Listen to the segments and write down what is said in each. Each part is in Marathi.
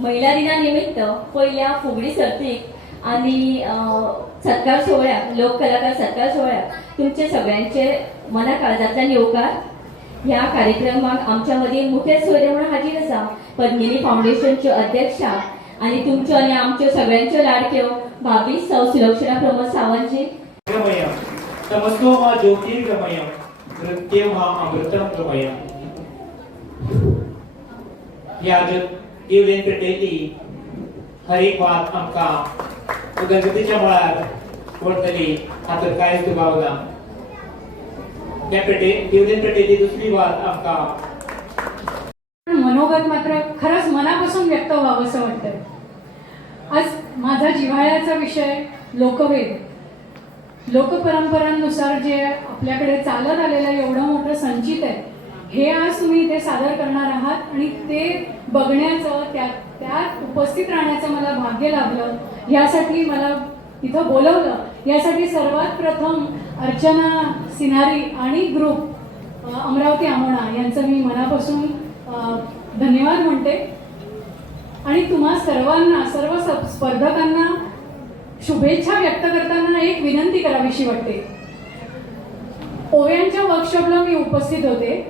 महिला दिना निमित्त पहिल्या फुगडी सर्तीक आणि सत्कार सोहळ्याक लोक कलाकार सत्कार सोहळ्याक तुमचे सगळ्यांचे मना काळजांतल्यान येवकार। ह्या कार्यक्रमाक आमच्या मदीं मुखेल सोयरे म्हणून हाजीर आसा पद्मिनी फाउंडेशनच्यो अध्यक्षा आणि तुमच्यो आणि आमच्यो सगळ्यांच्यो लाडक्यो भाभी सौ सुलक्षणा प्रमोद सावंतजी। तमसो मा ज्योतिर्गमय नृत्यं मा अमृतं गमय। या दिवलेन पेटयली हर एक बात आमकां गणपतीच्या मळार व्हरतली हातूंत कांयच दुबाव ना। दिवलेन पेटयली दुसरी बात आमकां मनोगत मात्र खरंच मनापासून व्यक्त व्हावं असं वाटतं। आज माझा जिव्हाळ्याचा विषय लोकवेद, लोकपरंपरांनुसार जे आपल्याकडे चालत आलेलं एवढं मोठं संचित आहे हे आज तुम्ही इथे सादर करणार आहात आणि ते बघण्याचं त्यात उपस्थित राहण्याचं मला भाग्य लाभलं। यासाठी मला इथं बोलवलं, यासाठी सर्वात प्रथम अर्चना सिन्हारी आणि ग्रुप अमरावती आमोणा यांचं मी मनापासून धन्यवाद म्हणते आणि तुम्हा सर्वांना सर्व स्पर्धकांना शुभेच्छा व्यक्त करताना एक विनंती करावीशी वाटते। ओव्यांच्या वर्कशॉपला मी उपस्थित होते।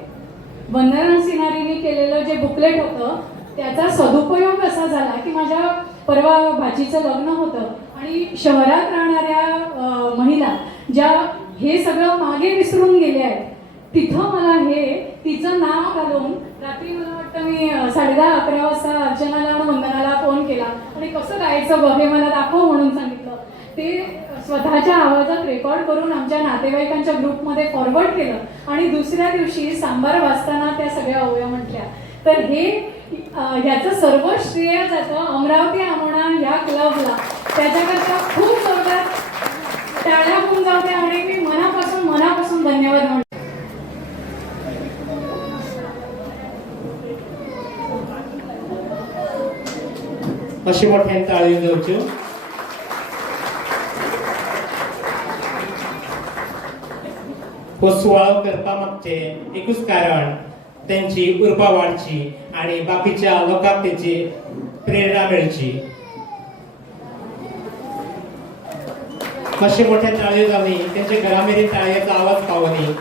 वंदना सिन्हारीने केलेलं जे बुकलेट होतं त्याचा सदुपयोग असा झाला की माझ्या परवा भाचीचं लग्न होतं आणि शहरात राहणाऱ्या महिला ज्या हे सगळं मागे विसरून गेल्या आहेत तिथं मला हे तिचं नाव घालून रात्री मला वाटतं मी 10:30-11 वाजता अर्चनाला आणि वंदनाला फोन केला आणि कसं गायचं बघ हे मला दाखव म्हणून सांगितलं। ते स्वतःच्या आवाजात रेकॉर्ड करून आमच्या नातेवाईकांच्या ग्रुपमध्ये फॉरवर्ड केलं आणि दुसऱ्या दिवशी सांबार वाजताना त्या सगळ्या ओव्या म्हटल्या। तर हे ह्याचं सर्व श्रेय जातं अमरावती आमोणा या क्लबला। त्याच्याकरता खूप जोरदार टाळ्या होऊन जाऊ द्या आणि मी मनापासून धन्यवाद म्हणते। अशी मोठ्यान ताळयो जावच्यो। हो सुवाळो करपा मागचें एकूच कारण त्यांची उर्बा वाडची आणि बाकीच्या लोकांक तेची प्रेरणा मेळची। अशी मोठ्या ताळयो जावनी त्यांच्या घरा मेरेन ताळयांचो आवाज पावनी।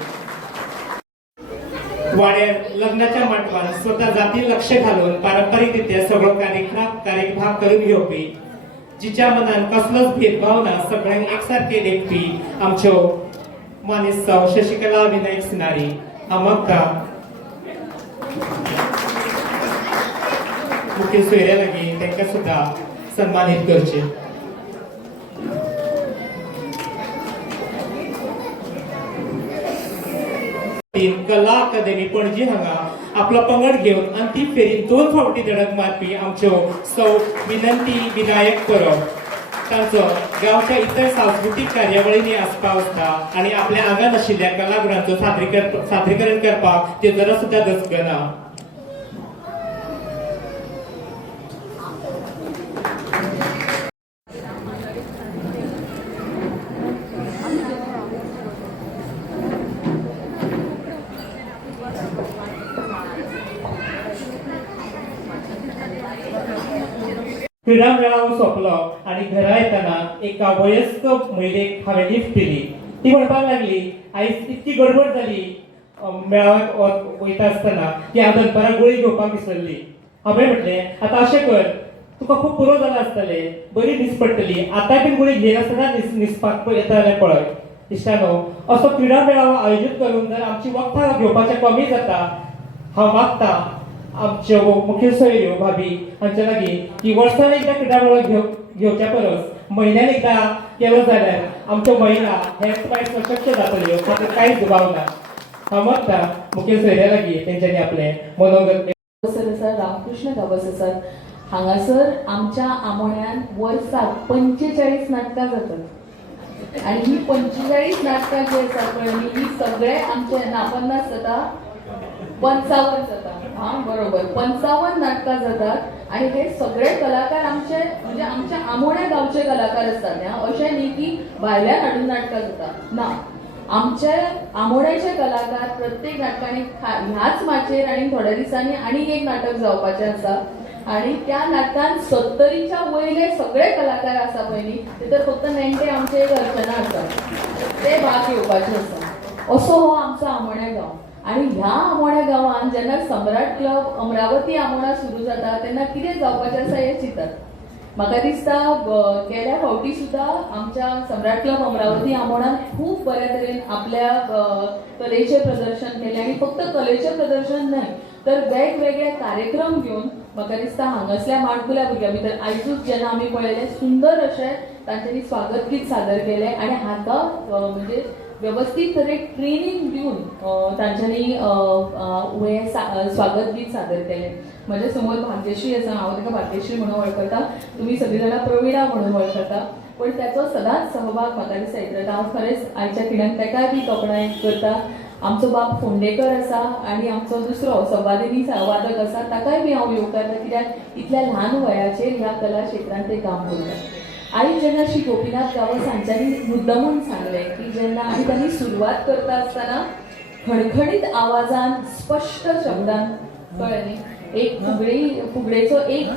वाड्यार लग्नाच्या मंडपान स्वतः जाती लक्ष घालून पारंपरिकरित्या सगळो कार्यभाग करून घेवपी जिच्या मनान कसलोच भेदभाव ना सगळ्यांक एकसारखे देखपी आमच्यो मानेस्त शशिकला विनायक सिन्हारी आमकां मुखेल सोयऱ्या लागीं तांकां सुद्दां सन्मानीत करचे। कला अकादमी पणजी हांगा आपलो पंगड घेवन अंतीम फेरीत 2 फावटी धडक मारपी आमच्यो सौ विनंती विनायक परब तांचो गांवच्या इतर सांस्कृतीक कार्यावळींनी आस्पाव आसता आणि आपल्या आंगान आशिल्ल्या कलागुणांचो सादरीकरण करपाक ते जरा सुद्दां दसगना। क्रीडा मेळावो सोंपलो आणि घरा येताना एका वयस्क महिलेक हांवें लिफ्ट दिली। ती म्हणपाक लागली आयज इतकी गडबड जाली मेळाव्याक वयता आसतना की हांव दनपारां गुळी घेवपाक विसरली। हांवें म्हटलें आतां अशें कर तुका खूब पुरो जाला आसतलें बरी न्हीस पडटली आतां बीन गुळी घेनासतना न्हिसपाक येता जाल्यार पळय। इश्टानो असो क्रीडा मेळावो आयोजीत करून जर आमची वखदां घेवपाचें कमी जाता हांव मागतां आमच्यो मुखेल सोयऱ्यो भाभी हांचे लागीं की वर्सान एकदां क्रीडा मेळावो घेवच्या परस म्हयन्यान एकदां केलो जाल्यार आमच्यो महिला हेल्थ वायज सशक्त जातल्यो तातूंत कांयच दुबाव ना। हांव मागतां मुखेल सोयऱ्या लागीं तेंच्यांनी आपलें मनोगत सर रामकृष्ण गावस सर हांगासर आमच्या आमोण्यान वर्साक 45 नाटकां जातात आणि ही 45 नाटकां जी आसा पळय ही सगळे आमचे 50 जाता 55 जाता। हां बरोबर 55 नाटकां जातात आणि हे सगळे कलाकार आमचे म्हणजे आमच्या आमोण्या गावचे कलाकार असतात। अशें न्ही की भायल्यान हाडून नाटकां जातात ना, आमचे आमोण्याचे कलाकार प्रत्येक नाटकांनी ह्याच माचेर आणि थोड्या दिसांनी आणि एक नाटक जावपाचें आसा आणि त्या नाटकांत 70च्या वयले सगळे कलाकार आसा पळय ते तर फक्त नेणटे आमचे एक अर्चना आसा ते भाग घेवपाचे आसा असो हो आमचो आमोण्या गांव. आणि ह्या आमोण्या गांवांत जेन्ना सम्राट क्लब अमरावती आमोणा सुरू जाता तेन्ना कितें जावपाचें आसा हें चिंतात. म्हाका दिसता गेल्या फावटी सुद्धा आमच्या सम्राट क्लब अमरावती आमोणान खूप बऱ्या तरेन आपल्या कलेचे प्रदर्शन केले आणि फक्त कलेचे प्रदर्शन न्हय तर वेगवेगळे कार्यक्रम घेऊन म्हाका दिसता हांगासल्या माणकुल्या भुरग्यां भितर आयजूच जेन्ना आमी पळयलें सुंदर अशें तांच्यांनी स्वागत गीत सादर केलें आणि हाका म्हणजे व्यवस्थित तरेन ट्रेनिंग दिवन तांच्यांनी स्वागत गीत सादर केलें. म्हज्या समोर भाग्यश्री आसा, हांव ताका भाग्यश्री म्हणून वळखता, तुमी सगळीं जाणां प्रविणा म्हणून वळखता, पण त्याचो सदांच सहभाग म्हाका दिसता येता. हांव खरेंच आयच्या पिढ्यान ताकाय बी तोखणाय करता. आमचो बाब फोंडेकर आसा आणि आमचो दुसरो संवादिनी वादक आसा ताकाय बी हांव येवकारता कित्याक इतल्या ल्हान वयाचेर ह्या कला क्षेत्रांत ते काम करतात. आई जेन्ना श्री गोपीनाथ गांवस हांच्यांनी मुद्दमून सांगलें की जेन्ना आनी तांणी सुरवात करता आसतना खणखणीत आवाजान स्पश्ट शब्दान कळ्ळें न्ही एक फुगडेचो एक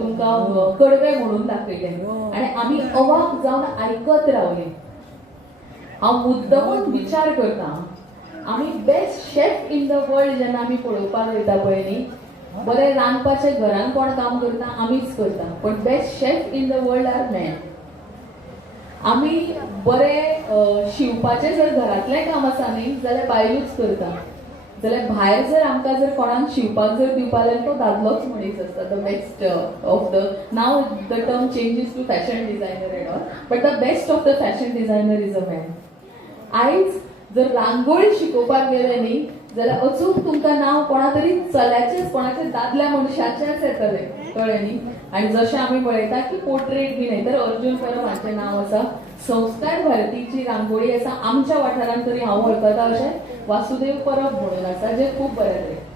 तुमकां कडवे म्हणून दाखयलें आणि आमी अवाक जावन आयकत रावले. हांव मुद्दमून विचार करता आमी best chef in the world जेन्ना आमी पळोवपाक वयता पळय न्ही बरें रांदपाचें घरान कोण काम करता आमीच करता पण best chef in the world are man. आमी बरें शिवपाचें जर घरांतलें काम आसा न्ही जाल्यार बायलूच करता जाल्यार भायर जर आमकां जर कोणाक शिवपाक जर दिवपा जाल्यार तो दादलोच मनीस आसता. The best of the now the term changes to fashion designer and all but the best of the fashion designer is a man. आयज जर रांगोळी शिकोवपाक गेले न्ही जाल्यार अचूक तुमकां नांव कोणा तरी चल्याचेच कोणाचे दादल्या मनशाचेच येतलें कळ्ळें न्ही. आनी जशें आमी पळयता की पोर्ट्रेट बी न्हय तर अर्जून परब हांचें नांव आसा. संस्कार भारतीची रांगोळी आसा आमच्या वाठारांत तरी हांव वळखता अशें वासुदेव परब म्हणून आसा जे खूब बरें तरेन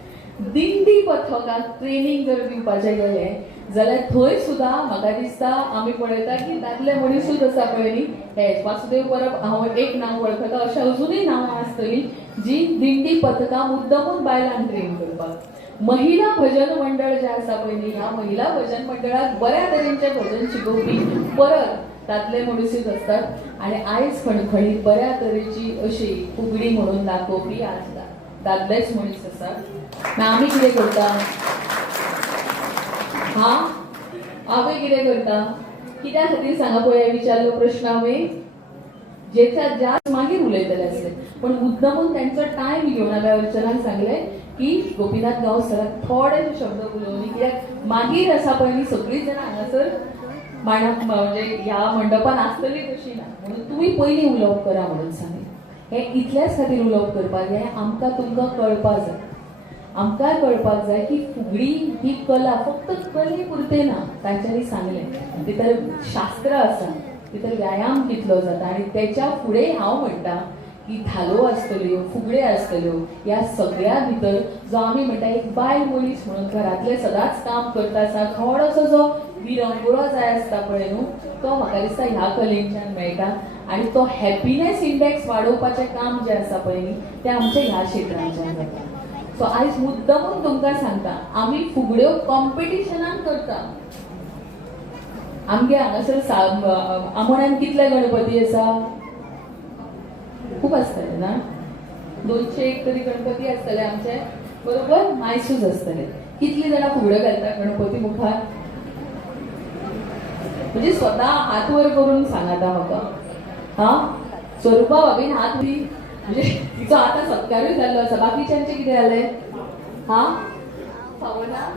दिंडी पथकाक ट्रेनिंग जर दिवपाचें गेलें जाल्यार थंय सुद्दां म्हाका दिसता आमी पळयता की दादले मनीसूच आसा पळय न्ही हे वासुदेव परब हांव एक नांव वळखता अशें अजुनूय नांवां आसतलीं जी दिंडी पथकां मुद्दमून बायलांक ट्रेन करपाक. महिला भजन मंडळ जे आसा पळय न्ही ह्या महिला भजन मंडळाक बऱ्या तरेचे भजन शिकोवपी परत दादले मनीसूच असतात आणि आयज खणखणीत बऱ्या तरेची अशी फुगडी म्हणून दाखोवपी आज दादलेच मनीस आसात. आमी कितें करता आमी कितें करता कित्या खातीर सांगा पळय विचारलो प्रश्न हांवें ज्या मागीर उलयतले आसले पण मुद्दमून त्यांचो टायम घेवन हांवें अर्चनाक सांगलें की गोपीनाथ गांव सराक थोडे शब्द उलोवनी कित्याक मागीर आसा पळय न्ही सगळीं जाणां हांगासर मांडप म्हणजे ह्या मंडपान आसतली कशी ना म्हणून तुमी पयलीं उलोवप करा म्हणून सांगलें. हें इतल्याच खातीर उलोवप करपाक जाय आमकां तुमकां कळपाक जाय आमकां कळपाक जाय की फुगडी ही कला फक्त कले पुरते ना. तांच्यांनी सांगलें भितर शास्त्र आसा भितर व्यायाम कितलो जाता आणि त्याच्या फुडें हांव म्हणटा की धालो आसतल्यो फुगड्यो आसतल्यो ह्या सगळ्या भितर जो आमी म्हणटा एक बायल मनीस म्हणून घरांतले सदांच काम करता आसा थोडोसो जो विरंगुळो जाय आसता पळय न्हू तो म्हाका दिसता ह्या कलेंच्यान मेळटा आणि तो हॅपिनेस इंडेक्स वाडोवपाचें काम जें आसा पळय न्ही तें आमच्या ह्या क्षेत्रांच्यान जाता. सो आयज मुद्दमून तुमकां सांगता आमी फुगड्यो कॉम्पिटिशनान करता. आमगे हांगासर आमोण्यान कितले गणपती आसा खूब आसतले ना 201 तरी गणपती आसतले आमचे बरोबर मायसूच आसतले. कितली जाणां फुगड्यो घालता गणपती मुखार म्हणजे स्वता हात वर करून सांगाता म्हाका स्वरूपा भाभीन हात दी म्हणजे तिचो आतां सत्कारूय जाल्लो आसा बाकीच्यांचे कितें जालें फावना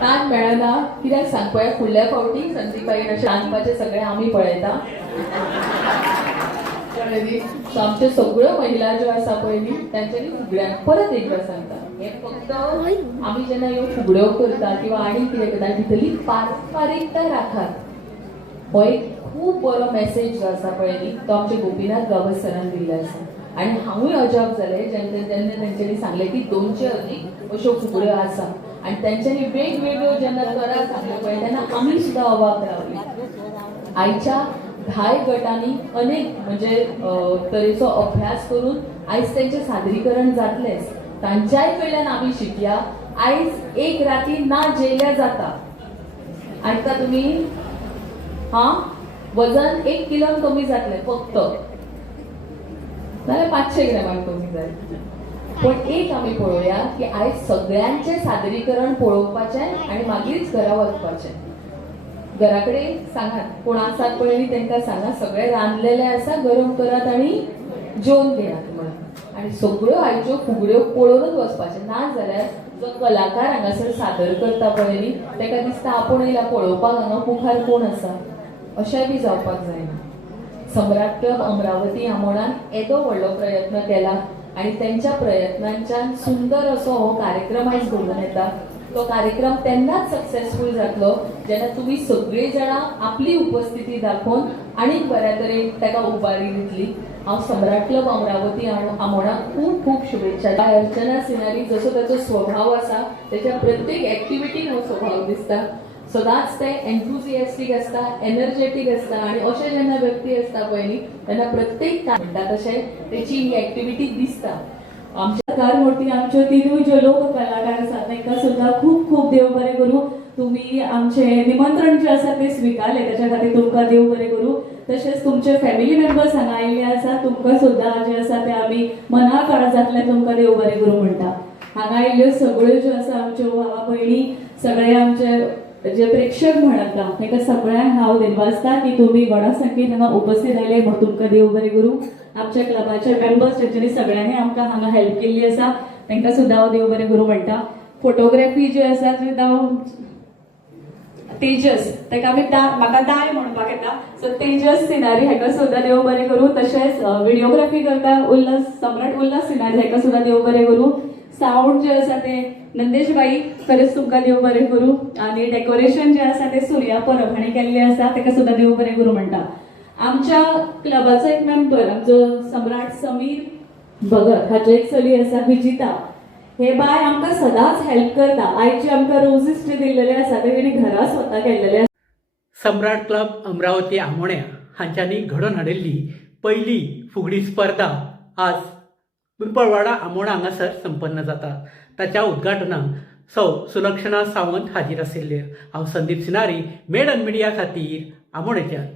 ताण मेळना कित्याक सांग पळय फुडल्या फावटी संदीपाईन अशें रांदपाचें सगळें आमी पळयता कळ्ळें न्ही. सो आमच्यो सगळ्यो महिला ज्यो आसा पळय न्ही तांच्यांनी फुगड्यान परत एकदां सांगता हें फक्त आमी जेन्ना ह्यो फुगड्यो करता किंवा आनी कितें करता भितरली पारंपारीकता राखात. हो एक खूब बरो मेसेज जो आसा पळय न्ही तो आमच्या गोपीनाथ गांवस सरान दिल्लो आसा आणि हांवूय अजाप जालें जेन्ना तेंच्यांनी सांगलें की 200 अदीक अश्यो फुगड्यो आसा आणि तेंच्यांनी वेगवेगळ्यो जेन्ना तरा सांगल्यो पळय तेन्ना आमी सुद्दां अवाक रावली. आयच्या 10 गटांनी अनेक म्हणजे तरेचो अभ्यास करून आयज तेंचें सादरीकरण जातलेंच तांच्याय कडल्यान आमी शिकया आयज एक राती ना जेयल्या जाता. आयकता तुमी? हा, वजन 1 किलो कमी जातले फक्त, नाल्यार 500 ग्रॅमान कमी जाय. पण एक आमी पळोवया की आयज सगळ्यांचे सादरीकरण पळोवपाचें आणि मागीरच घरा वचपाचें. घरा कडेन सांगात, कोण आसात पळय तांकां सांगा सगळे रांदलेले आसा, गरम करात आणि जेवन घेयात म्हणून. आणि सगळ्यो आयच्यो फुगड्यो पळोवनच वचपाचें, ना जाल्यार जो कलाकार हांगासर सादर करता पळय न्ही ताका दिसता आपूण येयला पळोवपाक हांगा मुखार कोण आसा, अशें बी जावपाक जायना. सम्राट क्लब अमरावती आमोणान येदो व्हडलो प्रयत्न केला आणि त्यांच्या प्रयत्नांच्यान सुंदर असो हो कार्यक्रम आयज घडून येता. तो कार्यक्रम तेन्नाच सक्सेसफूल जातलो जेन्ना तुम्ही सगळी जाणां आपली उपस्थिती दाखोवन आनीक बऱ्या तरेन ताका उबारी दितली. हांव सम्राट क्लब अमरावती आमोणाक खूब खूब शुभेच्छा. अर्चना सिनारी जसो ताचो स्वभाव आसा त्याच्या प्रत्येक एक्टिविटीन हो स्वभाव दिसता. सदांच ते एन्थुजियास्टीक आसता, एनर्जेटीक आसता आणि अशे जेन्ना व्यक्ती आसता पळय न्ही तेन्ना प्रत्येक म्हणटा तशें तेची ही एक्टिविटी दिसता. आमच्या कारमूर्ती आमच्यो तिनूय ज्यो लोक कलाकार आसात तांकां सुद्दां खूब खूब देव बरें करूं. तुम्ही आमचे निमंत्रण जे आसा ते स्विकारले त्याच्या खातीर तुमकां देव बरें करूं. तशेंच तुमचे फॅमिली मेंबर्स हांगा आयिल्ले आसा तुमकां सुद्दां जे आसा ते आमी मना काळजांतल्यान तुमकां देव बरें करूं म्हणटा. हांगा आयिल्ल्यो सगळ्यो ज्यो आसा आमच्यो भावा भयणी, सगळे आमचे जे प्रेक्षक म्हणटा तांकां सगळ्यांक हांव दिनवासता की तुम्ही व्हडा संख्येन हांगा उपस्थित आयले म्हणून तुमकां देव बरें करूं. आमच्या क्लबाचे मेंबर्स जेंच्यांनी सगळ्यांनी आमकां हांगा हेल्प केल्ली आसा तांकां सुद्दां हांव देव बरें करूं म्हणटा. फोटोग्राफी जी आसा ती तेजस, ताका आमी म्हाका दाय म्हणपाक येता, सो तेजस सिनारी हाका सुद्दां देव बरें करूं. तशेंच व्हिडिओग्राफी करता सम्राट उल्हास सिनारी हाका सुद्दां देव बरें करूं. साऊंड जे आसा ते नंदेश बाई, खरेंच तुमकां देव बरें करूं. आनी डेकोरेशन जे आसा ते सुर्या परब हांणी केल्लें आसा ताका सुद्दां देव बरें करूं म्हणटा. आमच्या क्लबाचो एक मेंबर आमचो सम्राट समीर भगत हाची एक चली आसा विजिता. हे बाय आमकां सदांच हेल्प करता. आयची आमकां रोजीस जे दिल्लेले आसा ते तेणी घरा स्वता केल्लेले. सम्राट क्लब अमरावती आमोण्या हांच्यांनी घडोवन हाडिल्ली पयली फुगडी स्पर्धा आज पिंपळवाडा आमोणा हांगासर संपन्न जाता. ताच्या उद्घाटनाक सौ सुलक्षणा सावंत हाजीर आशिल्ले. हांव Sandeep Sinari, made in media खातीर आमोणेच्यान.